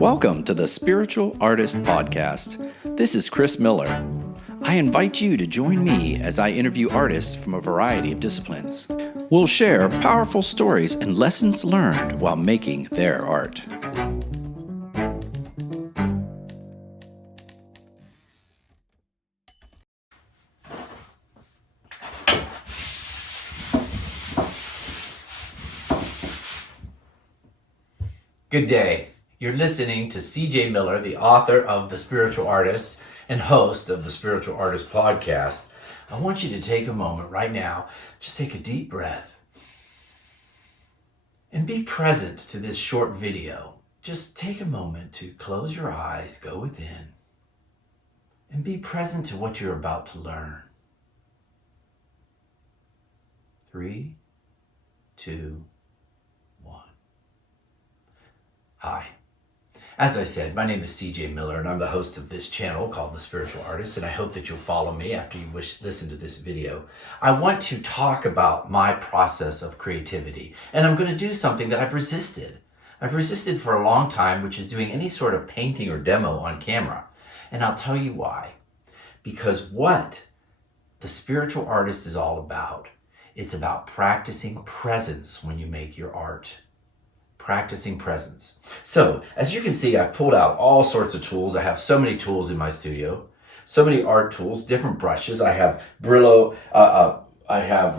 Welcome to the Spiritual Artist Podcast. This is Chris Miller. I invite you to join me as I interview artists from a variety of disciplines. We'll share powerful stories and lessons learned while making their art. Good day. You're listening to C.J. Miller, the author of The Spiritual Artist and host of the Spiritual Artist Podcast. I want you to take a moment right now, just take a deep breath and be present to this short video. Just take a moment to close your eyes, go within, and be present to what you're about to learn. 3, 2, 1. Hi. As I said, my name is C.J. Miller, and I'm the host of this channel called The Spiritual Artist, and I hope that you'll follow me after you listen to this video. I want to talk about my process of creativity, and I'm going to do something that I've resisted. I've resisted for a long time, which is doing any sort of painting or demo on camera, and I'll tell you why. Because what The Spiritual Artist is all about, it's about practicing presence when you make your art. Practicing presence. So, as you can see, I've pulled out all sorts of tools. I have so many tools in my studio, so many art tools, different brushes. I have Brillo, I have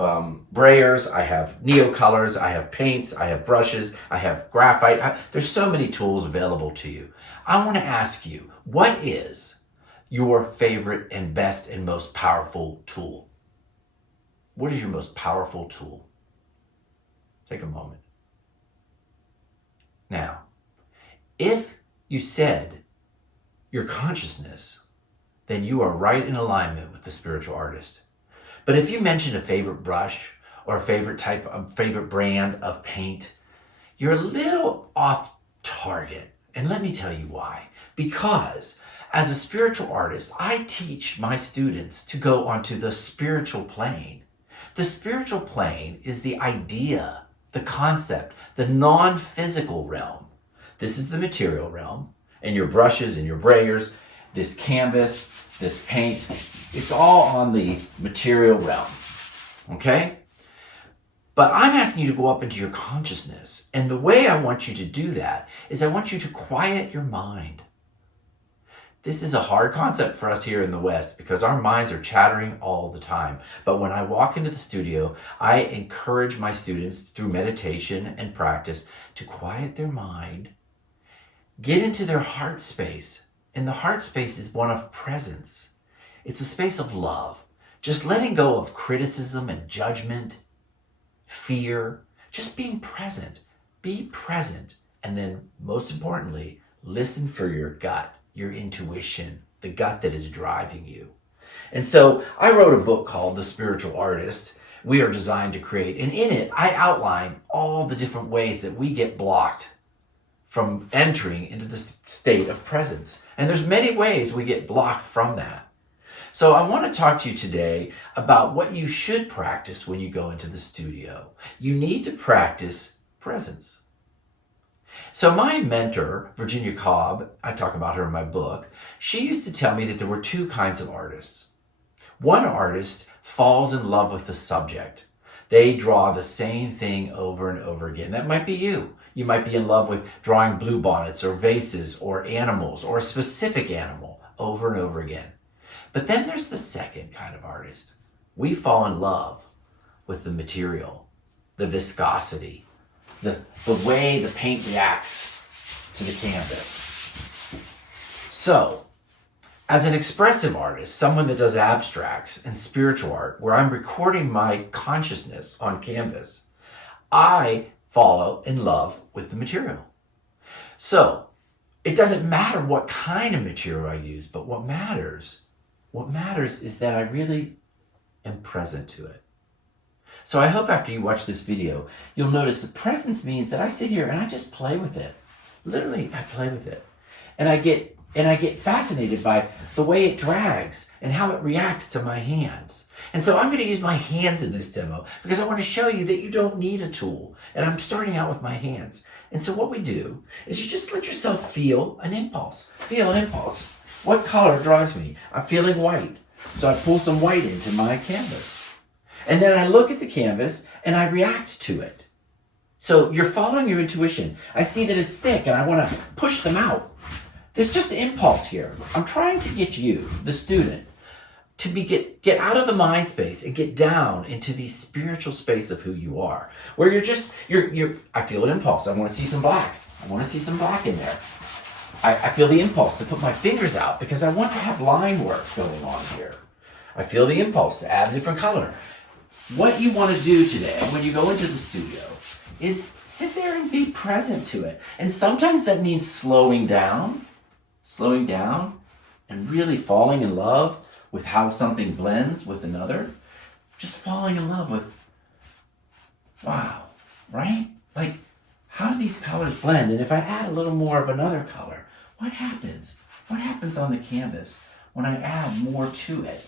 brayers, I have neocolors, I have paints, I have brushes, I have graphite. There's so many tools available to you. I want to ask you, what is your favorite and best and most powerful tool? What is your most powerful tool? Take a moment. Now, if you said your consciousness, then you are right in alignment with the spiritual artist. But if you mention a favorite brush or a favorite brand of paint, you're a little off target. And let me tell you why. Because as a spiritual artist, I teach my students to go onto the spiritual plane. The spiritual plane is the idea, the concept, the non-physical realm. This is the material realm, and your brushes and your brayers, this canvas, this paint, it's all on the material realm, okay? But I'm asking you to go up into your consciousness, and the way I want you to do that is I want you to quiet your mind. This is a hard concept for us here in the West because our minds are chattering all the time. But when I walk into the studio, I encourage my students through meditation and practice to quiet their mind, get into their heart space. And the heart space is one of presence. It's a space of love. Just letting go of criticism and judgment, fear, just being present. Be present. And then most importantly, listen for your gut. Your intuition, the gut that is driving you. And so I wrote a book called The Spiritual Artist. We are designed to create. And in it, I outline all the different ways that we get blocked from entering into the state of presence. And there's many ways we get blocked from that. So I want to talk to you today about what you should practice when you go into the studio. You need to practice presence. So my mentor, Virginia Cobb, I talk about her in my book, she used to tell me that there were two kinds of artists. One artist falls in love with the subject. They draw the same thing over and over again. That might be you. You might be in love with drawing bluebonnets or vases or animals or a specific animal over and over again. But then there's the second kind of artist. We fall in love with the material, the viscosity, the way the paint reacts to the canvas. So, as an expressive artist, someone that does abstracts and spiritual art, where I'm recording my consciousness on canvas, I fall in love with the material. So, it doesn't matter what kind of material I use, but what matters is that I really am present to it. So I hope after you watch this video, you'll notice that presence means that I sit here and I just play with it. Literally, I play with it. And I get And I get fascinated by the way it drags and how it reacts to my hands. And so I'm going to use my hands in this demo because I want to show you that you don't need a tool. And I'm starting out with my hands. And so what we do is you just let yourself feel an impulse. Feel an impulse. What color drives me? I'm feeling white. So I pull some white into my canvas. And then I look at the canvas and I react to it. So you're following your intuition. I see that it's thick and I want to push them out. There's just an impulse here. I'm trying to get you, the student, to get out of the mind space and get down into the spiritual space of who you are, where I feel an impulse. I want to see some black. I want to see some black in there. I feel the impulse to put my fingers out because I want to have line work going on here. I feel the impulse to add a different color. What you want to do today when you go into the studio is sit there and be present to it. And sometimes that means slowing down and really falling in love with how something blends with another. Just falling in love with, wow, right? Like, how do these colors blend? And if I add a little more of another color, what happens? What happens on the canvas when I add more to it,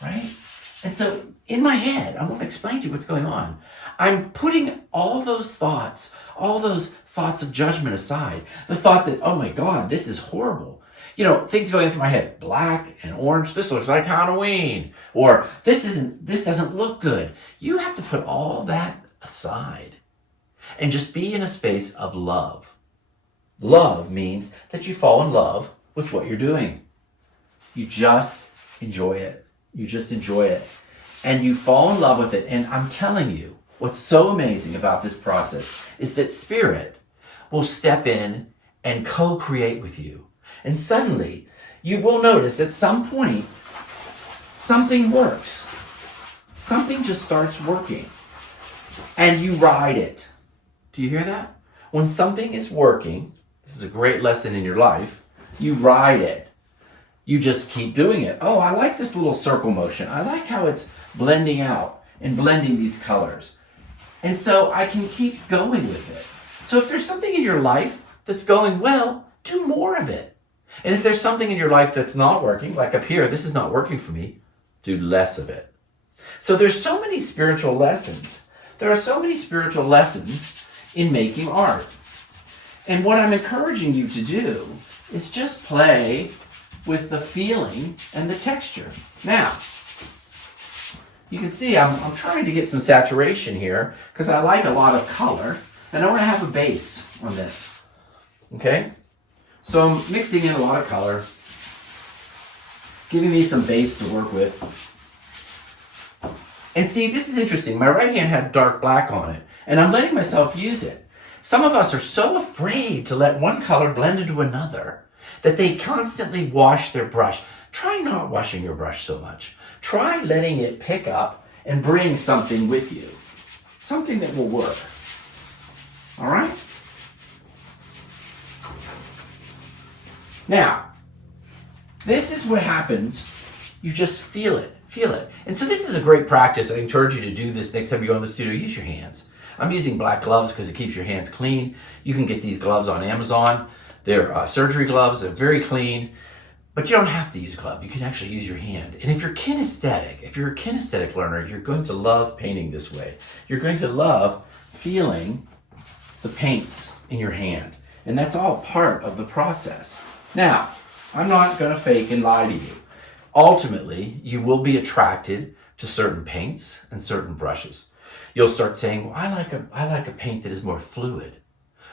right? And so in my head, I want to explain to you what's going on. I'm putting all those thoughts of judgment aside. The thought that, oh my God, this is horrible. You know, things going through my head, black and orange, this looks like Halloween. Or this doesn't look good. You have to put all that aside and just be in a space of love. Love means that you fall in love with what you're doing. You just enjoy it. You just enjoy it. And you fall in love with it. And I'm telling you, what's so amazing about this process is that Spirit will step in and co-create with you. And suddenly, you will notice at some point, something works. Something just starts working. And you ride it. Do you hear that? When something is working, this is a great lesson in your life, you ride it. You just keep doing it. Oh, I like this little circle motion. I like how it's blending out and blending these colors. And so I can keep going with it. So if there's something in your life that's going well, do more of it. And if there's something in your life that's not working, like up here, this is not working for me, do less of it. So there's so many spiritual lessons. There are so many spiritual lessons in making art. And what I'm encouraging you to do is just play with the feeling and the texture. Now, you can see I'm trying to get some saturation here because I like a lot of color and I want to have a base on this. Okay? So I'm mixing in a lot of color, giving me some base to work with. And see, this is interesting. My right hand had dark black on it, and I'm letting myself use it. Some of us are so afraid to let one color blend into another that they constantly wash their brush. Try not washing your brush so much. Try letting it pick up and bring something with you. Something that will work. All right? Now, this is what happens. You just feel it. Feel it. And so this is a great practice. I encourage you to do this next time you go in the studio. Use your hands. I'm using black gloves because it keeps your hands clean. You can get these gloves on Amazon. They're surgery gloves. They're very clean. But you don't have to use a glove. You can actually use your hand. And if you're a kinesthetic learner, you're going to love painting this way. You're going to love feeling the paints in your hand. And that's all part of the process. Now, I'm not going to fake and lie to you. Ultimately, you will be attracted to certain paints and certain brushes. You'll start saying, well, I like a paint that is more fluid,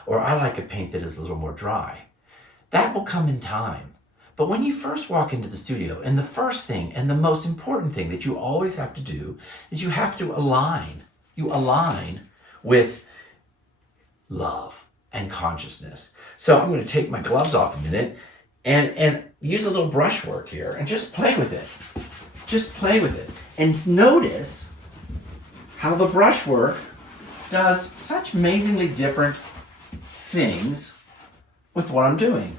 or I like a paint that is a little more dry. That will come in time. But when you first walk into the studio, and the first thing and the most important thing that you always have to do is you have to align. You align with love and consciousness. So I'm going to take my gloves off a minute and use a little brush work here and just play with it. Just play with it. And notice how the brushwork does such amazingly different things with what I'm doing.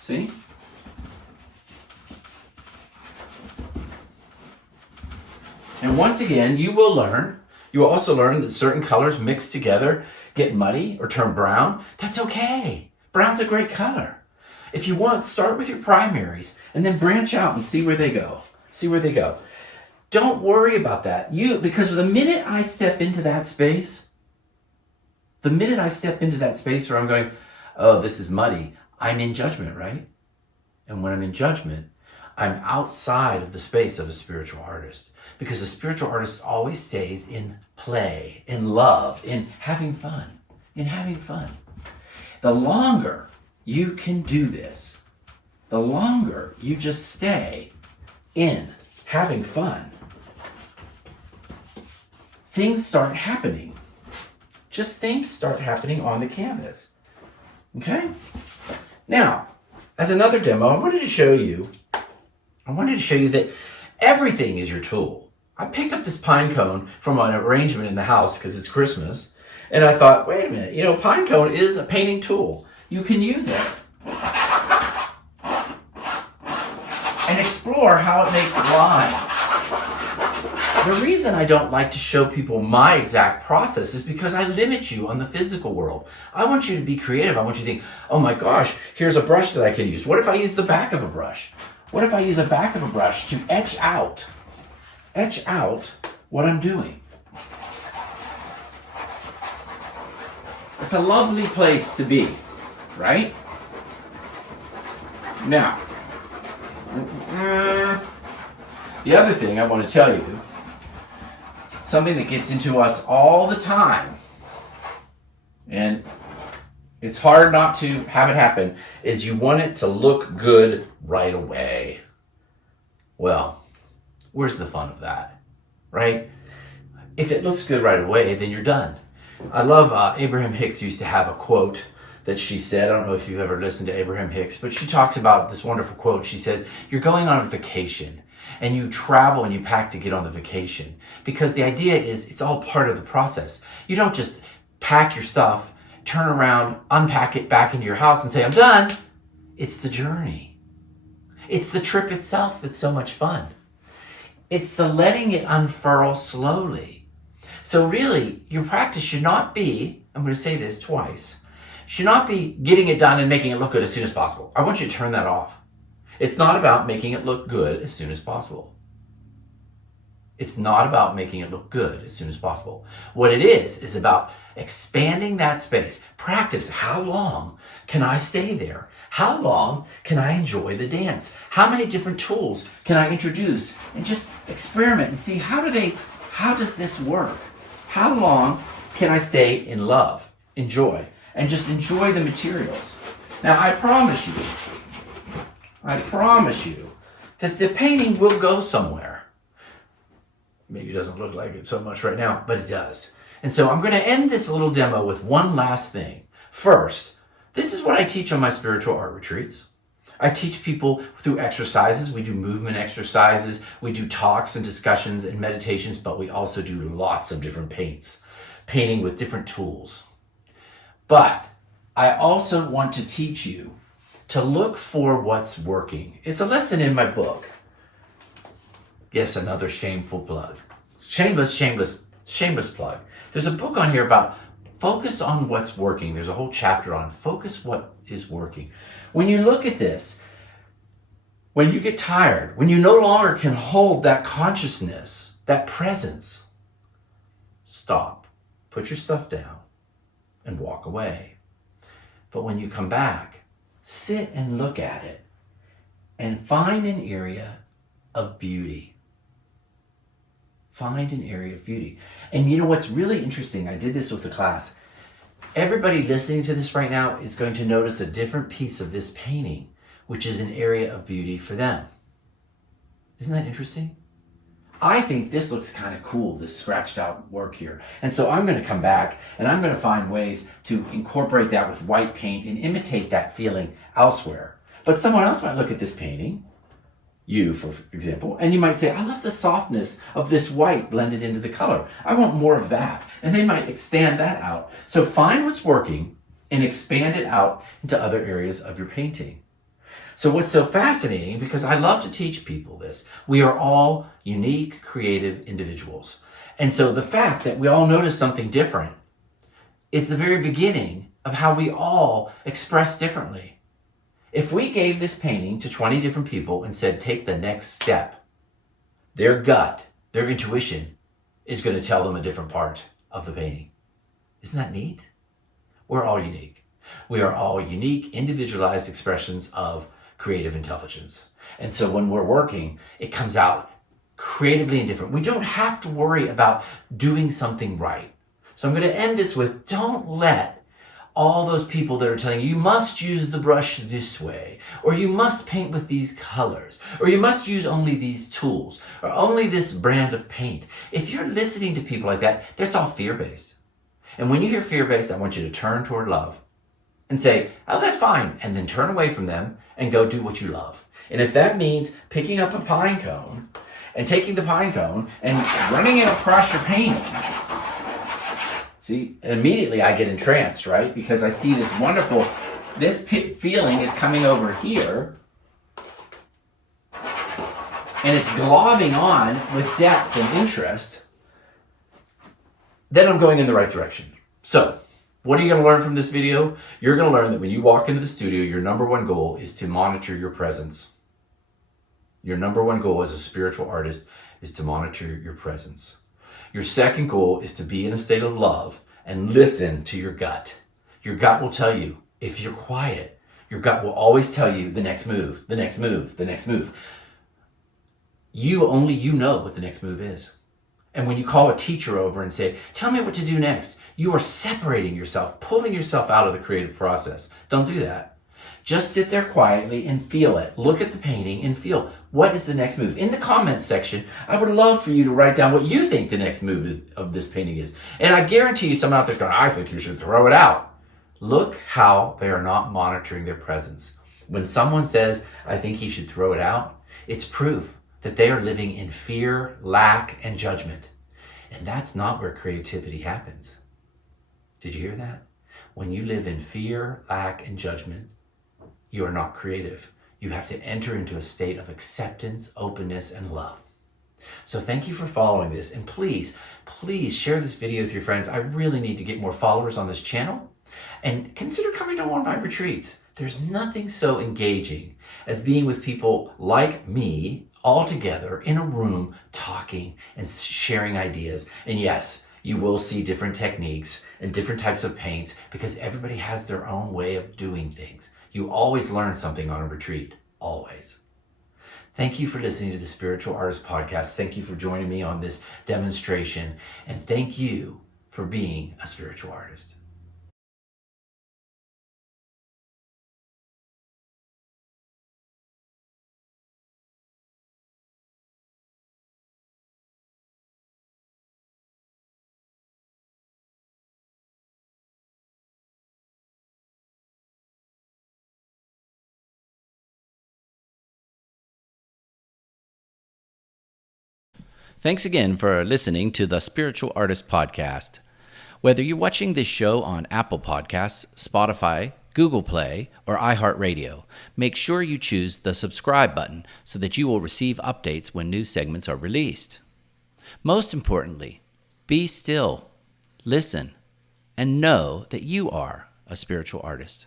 See? And once again, you will also learn that certain colors mixed together get muddy or turn brown. That's okay. Brown's a great color. If you want, start with your primaries and then branch out and see where they go. See where they go. Don't worry about that. Because the minute I step into that space, where I'm going, oh, this is muddy, I'm in judgment, right? And when I'm in judgment, I'm outside of the space of a spiritual artist. Because a spiritual artist always stays in play, in love, in having fun, The longer you can do this, the longer you just stay in having fun, things start happening. Things start happening on the canvas. Okay? Now, as another demo, I wanted to show you that everything is your tool. I picked up this pine cone from an arrangement in the house because it's Christmas, and I thought, wait a minute, pine cone is a painting tool. You can use it and explore how it makes lines. The reason I don't like to show people my exact process is because I limit you on the physical world. I want you to be creative. I want you to think, oh my gosh, here's a brush that I can use. What if I use the back of a brush? What if I use a back of a brush to etch out what I'm doing? It's a lovely place to be, right? Now, the other thing I want to tell you, something that gets into us all the time, and it's hard not to have it happen, is you want it to look good right away. Well, where's the fun of that, right? If it looks good right away, then you're done. I love Abraham Hicks used to have a quote that she said. I don't know if you've ever listened to Abraham Hicks, but she talks about this wonderful quote. She says, you're going on a vacation and you travel and you pack to get on the vacation, because the idea is it's all part of the process. You don't just pack your stuff, turn around, unpack it back into your house and say, I'm done. It's the journey. It's the trip itself that's so much fun. It's the letting it unfurl slowly. So really, your practice should not be, I'm going to say this twice, should not be getting it done and making it look good as soon as possible. I want you to turn that off. It's not about making it look good as soon as possible. It's not about making it look good as soon as possible. What it is about expanding that space. Practice. How long can I stay there? How long can I enjoy the dance? How many different tools can I introduce? And just experiment and see how does this work? How long can I stay in love, enjoy, and just enjoy the materials? Now, I promise you that the painting will go somewhere. Maybe it doesn't look like it so much right now, but it does. And so I'm going to end this little demo with one last thing. First, this is what I teach on my spiritual art retreats. I teach people through exercises. We do movement exercises. We do talks and discussions and meditations, but we also do lots of different painting with different tools. But I also want to teach you to look for what's working. It's a lesson in my book. Yes, another shameful plug. Shameless plug. There's a book on here about focus on what's working. There's a whole chapter on focus what is working. When you look at this, when you get tired, when you no longer can hold that consciousness, that presence, stop, put your stuff down, and walk away. But when you come back, sit and look at it and find an area of beauty. Find an area of beauty. And you know what's really interesting? I did this with the class. Everybody listening to this right now is going to notice a different piece of this painting, which is an area of beauty for them. Isn't that interesting? I think this looks kind of cool, this scratched out work here. And so I'm going to come back and I'm going to find ways to incorporate that with white paint and imitate that feeling elsewhere. But someone else might look at this painting, you, for example, and you might say, I love the softness of this white blended into the color. I want more of that. And they might extend that out. So find what's working and expand it out into other areas of your painting. So what's so fascinating, because I love to teach people this, we are all unique, creative individuals. And so the fact that we all notice something different is the very beginning of how we all express differently. If we gave this painting to 20 different people and said, take the next step, their gut, their intuition is going to tell them a different part of the painting. Isn't that neat? We're all unique. We are all unique, individualized expressions of creative intelligence. And so when we're working, it comes out creatively and different. We don't have to worry about doing something right. So I'm going to end this with, don't let all those people that are telling you, you must use the brush this way, or you must paint with these colors, or you must use only these tools, or only this brand of paint. If you're listening to people like that, that's all fear-based. And when you hear fear-based, I want you to turn toward love and say, oh, that's fine. And then turn away from them and go do what you love. And if that means picking up a pine cone and taking the pine cone and running it across your painting, see, immediately I get entranced, right? Because I see this wonderful, this feeling is coming over here, and it's globbing on with depth and interest. Then I'm going in the right direction. So, what are you going to learn from this video? You're going to learn that when you walk into the studio, your number one goal is to monitor your presence. Your number one goal as a spiritual artist is to monitor your presence. Your second goal is to be in a state of love and listen to your gut. Your gut will tell you, if you're quiet, your gut will always tell you the next move, the next move, the next move. Only you know what the next move is. And when you call a teacher over and say, tell me what to do next, you are separating yourself, pulling yourself out of the creative process. Don't do that. Just sit there quietly and feel it. Look at the painting and feel, what is the next move? In the comments section, I would love for you to write down what you think the next move of this painting is. And I guarantee you someone out there's going, I think you should throw it out. Look how they are not monitoring their presence. When someone says, I think he should throw it out, it's proof that they are living in fear, lack, and judgment. And that's not where creativity happens. Did you hear that? When you live in fear, lack, and judgment, you are not creative. You have to enter into a state of acceptance, openness, and love. So thank you for following this. And please, please share this video with your friends. I really need to get more followers on this channel. And consider coming to one of my retreats. There's nothing so engaging as being with people like me all together in a room talking and sharing ideas. And yes, you will see different techniques and different types of paints because everybody has their own way of doing things. You always learn something on a retreat, always. Thank you for listening to the Spiritual Artist Podcast. Thank you for joining me on this demonstration. And thank you for being a spiritual artist. Thanks again for listening to the Spiritual Artist Podcast. Whether you're watching this show on Apple Podcasts, Spotify, Google Play, or iHeartRadio, make sure you choose the subscribe button so that you will receive updates when new segments are released. Most importantly, be still, listen, and know that you are a spiritual artist.